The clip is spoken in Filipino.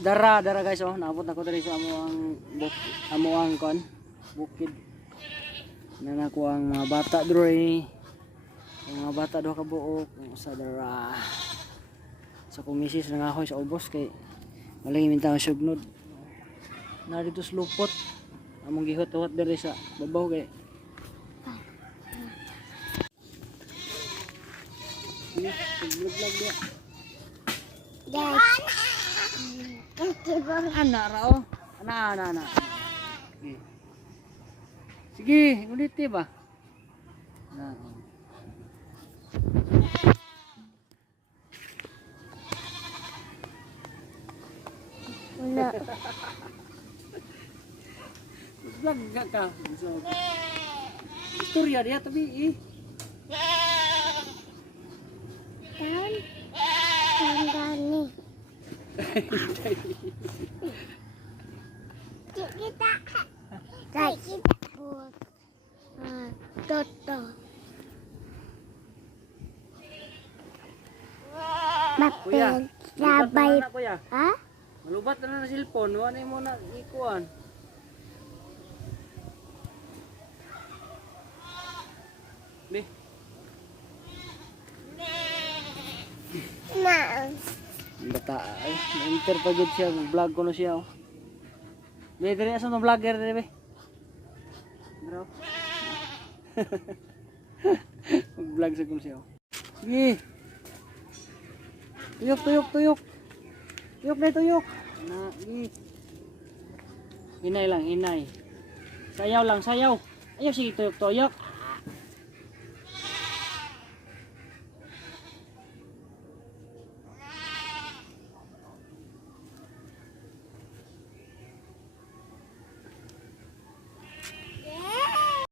Dara guys, oh, naabot na ko diri sa amo ang kon bukid. Na nako ang mga bata diri. Ang mga bata do ka buok sa dara. Sa kumisis na ako sa ubos kay malay minta ang sugnod. Na dito slupot. Among gihot-hot diri sa babaw kay. Vlog dia. Guys. Anak rao. Anak. Sige, ulit ba? Nah. Wala. Vlog gak ka? Istorya dia tapi Gani. Kita. Guys, buat Toto. Mapel, sabay. Ha? Malubat na na cellphone, wala mo na ikuan. Be. Na. Bata ay, na-enter pa gud siya, vlog ko na siya. Oh. Be, diri asa no vlogger diri be. Bro. Vlog sa kun siya. Oh. Sige. Tuyok. Tuyok na tuyok. Na, sige. Hinay lang, hinay. Sayaw lang, sayaw. Ayaw sige tuyok.